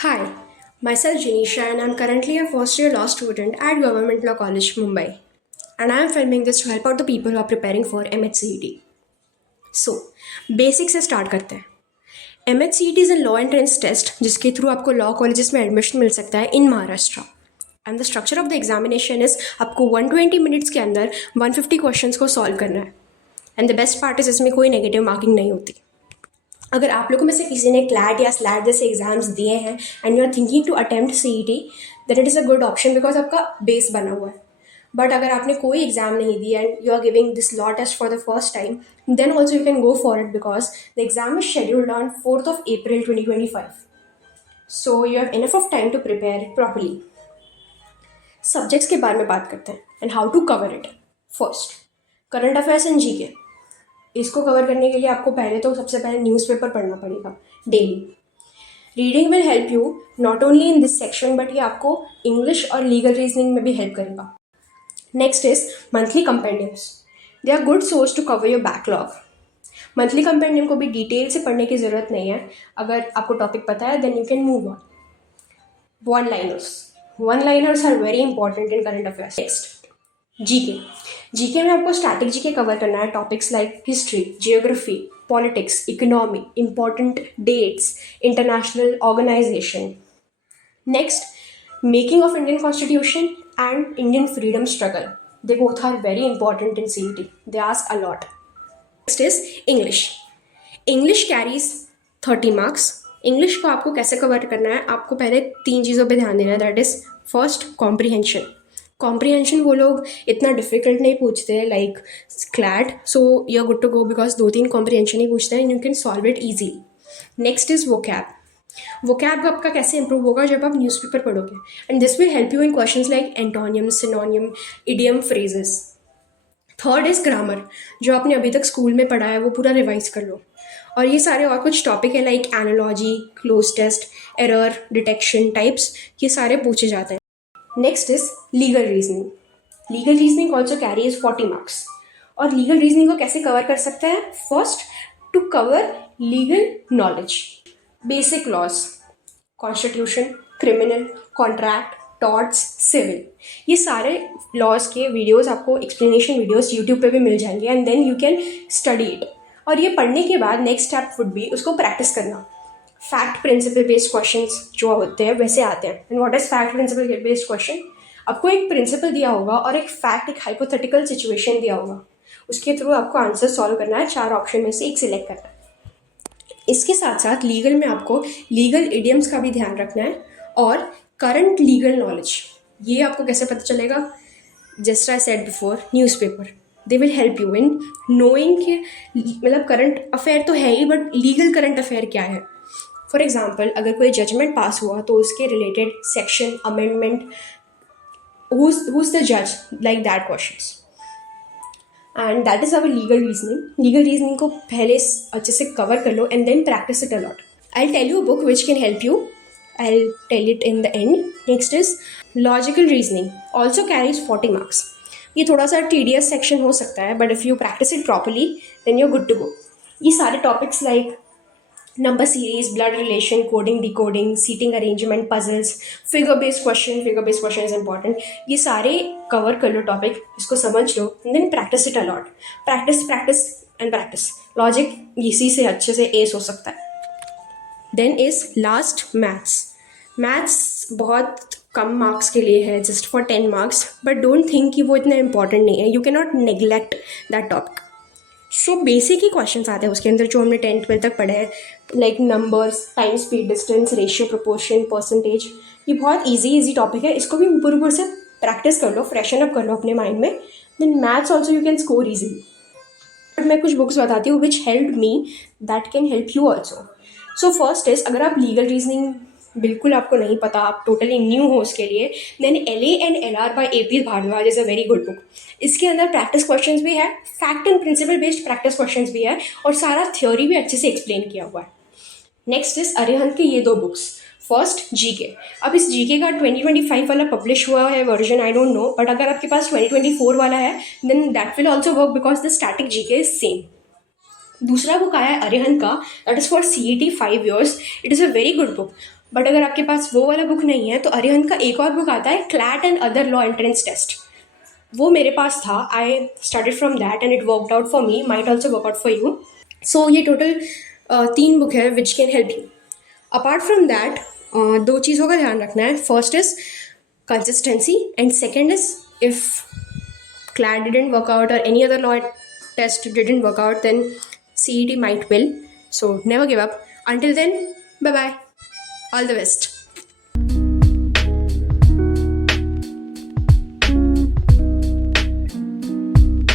Hi, myself Janisha and I'm currently a first year law student at Government Law College, Mumbai. And I am filming this to help out the people who are preparing for MHCET. So, basic से start करते हैं. MHCET is a law entrance test जिसके through आपको law colleges में admission मिल सकता है in Maharashtra. And the structure of the examination is आपको 120 मिनट्स के अंदर 150 क्वेश्चंस को सॉल्व करना है. And the best part is इसमें कोई नेगेटिव मार्किंग नहीं होती. अगर आप लोगों में से किसी ने क्लैट या स्लैट जैसे एग्जाम्स दिए हैं and you are thinking to attempt CET, that it is a good option because आपका बेस बना हुआ है. बट अगर आपने कोई एग्जाम नहीं दिया and you are giving this law test for the first time, then also you can go for it because the exam is scheduled on 4th of April 2025. So you have enough of time to prepare properly. Subjects के बारे में बात करते हैं and how to cover it. First, current affairs and GK. इसको cover करने के लिए आपको पहले तो सबसे पहले न्यूज़पेपर पढ़ना पड़ेगा daily. Reading will help you not only in this section but ये आपको इंग्लिश और लीगल रीजनिंग में भी हेल्प करेगा. Next is monthly compendiums. They are good source to cover your backlog. Monthly compendium को भी डिटेल से पढ़ने की ज़रूरत नहीं है. अगर आपको टॉपिक पता है then you can move on. One liners are very important in current affairs. Next, GK. GK में आपको स्टैटिक जीके कवर करना है. Topics like history, geography, politics, economy, important dates, international organization. Next, making of Indian constitution and Indian freedom struggle. They both are very important in CET. They ask a lot. Next is English. English carries 30 marks. English को आपको कैसे cover करना है, आपको पहले 3 चीज़ों पे ध्यान देना है. That is first, comprehension. Comprehension वो लोग इतना डिफिकल्ट नहीं पूछते हैं like CLAT, so you are good to go because 2-3 comprehension ही पूछते हैं and you can solve it easily. Next is vocab. Vocab आपका कैसे इंप्रूव होगा जब आप न्यूज़पेपर पढ़ोगे and this will help you in questions like antonym, synonym, idiom, phrases. Third is grammar. जो आपने अभी तक स्कूल में पढ़ा है वो पूरा रिवाइज कर लो. और ये सारे और कुछ टॉपिक है like analogy, cloze test, error detection types, ये सारे पूछे जाते हैं. Next is legal reasoning. Legal reasoning also carries 40 marks. और लीगल रीजनिंग को कैसे कवर कर सकते हैं? First, to cover legal knowledge, basic laws, constitution, criminal, contract, torts, civil. ये सारे लॉज के वीडियोस आपको एक्सप्लेनेशन वीडियोस यूट्यूब पे भी मिल जाएंगे and then you can study it. और ये पढ़ने के बाद नेक्स्ट स्टेप वुड बी उसको प्रैक्टिस करना. फैक्ट प्रिंसिपल बेस्ड क्वेश्चंस जो होते हैं वैसे आते हैं. And what is fact principle based question? आपको एक प्रिंसिपल दिया होगा और एक फैक्ट, एक हाइपोथेटिकल सिचुएशन दिया होगा. उसके थ्रू आपको आंसर सॉल्व करना है. 4 ऑप्शन में से एक सिलेक्ट करना है. इसके साथ साथ लीगल में आपको लीगल इडियम्स का भी ध्यान रखना है और करंट लीगल नॉलेज. ये आपको कैसे पता चलेगा? Just I said before, newspaper. They will help you in knowing कि मतलब करंट अफेयर तो है ही बट लीगल करंट अफेयर क्या है. फॉर एग्जाम्पल, अगर कोई जजमेंट पास हुआ तो उसके related section, amendment, who's the judge, like that questions. And that is our legal reasoning. Legal reasoning को पहले अच्छे से कवर कर लो and then practice it a lot. I'll tell you a book which can help you. I'll tell it in the end. Next is logical reasoning. Also carries 40 marks. ये थोड़ा सा tedious section हो सकता है but if you practice it properly then you're good to go. ये सारे topics like number series, blood relation, coding, decoding, seating arrangement, puzzles, figure based question is important. ये सारे कवर कर लो टॉपिक, इसको समझ लो and then practice it a lot. practice. Logic इसी से अच्छे से एस हो सकता है. देन इज लास्ट मैथ्स बहुत कम मार्क्स के लिए है, just for 10 marks, but don't think कि वो इतना इंपॉर्टेंट नहीं है. You can not neglect that topic. So basic he question आते हैं उसके अंदर जो हमने 10th-12th तक पढ़े हैं, like numbers, time, speed, distance, ratio, proportion, percentage. ये बहुत इजी टॉपिक है. इसको भी ऊपर से प्रैक्टिस कर लो, फ्रेशन अप कर लो अपने माइंड में. Then maths also you can score easily. But मैं कुछ बुक्स बताती हूँ which help me, that can help you also. So first is, अगर आप लीगल रीजनिंग बिल्कुल आपको नहीं पता, आप टोटली न्यू हो उसके लिए, then LA and LR by AP Bharadwaj is a very good book. इसके अंदर प्रैक्टिस क्वेश्चंस भी है, fact and principle based practice questions भी है और सारा थ्योरी भी अच्छे से एक्सप्लेन किया हुआ है. नेक्स्ट इज अरिहंत के ये 2 बुक्स. First GK. अब इस जीके का 2025 वाला पब्लिश हुआ है version, I don't know, but अगर आपके पास 2024 वाला है then that will also work because the static GK is same. दूसरा बुक आया है अरिहंत का, that is for CET 5 years. It is a very good book. But अगर आपके पास वो वाला बुक नहीं है तो अरिहंत का एक और बुक आता है, CLAT and other law entrance test. वो मेरे पास था. I started from that and it worked out for me, might also work out for you. So ये टोटल 3 बुक है which can help you. Apart from that 2 चीज़ों का ध्यान रखना है. First is consistency, and second is if CLAT didn't work out or any other law test didn't work out, then CET might will. So never give up. Until then, bye bye. All the best.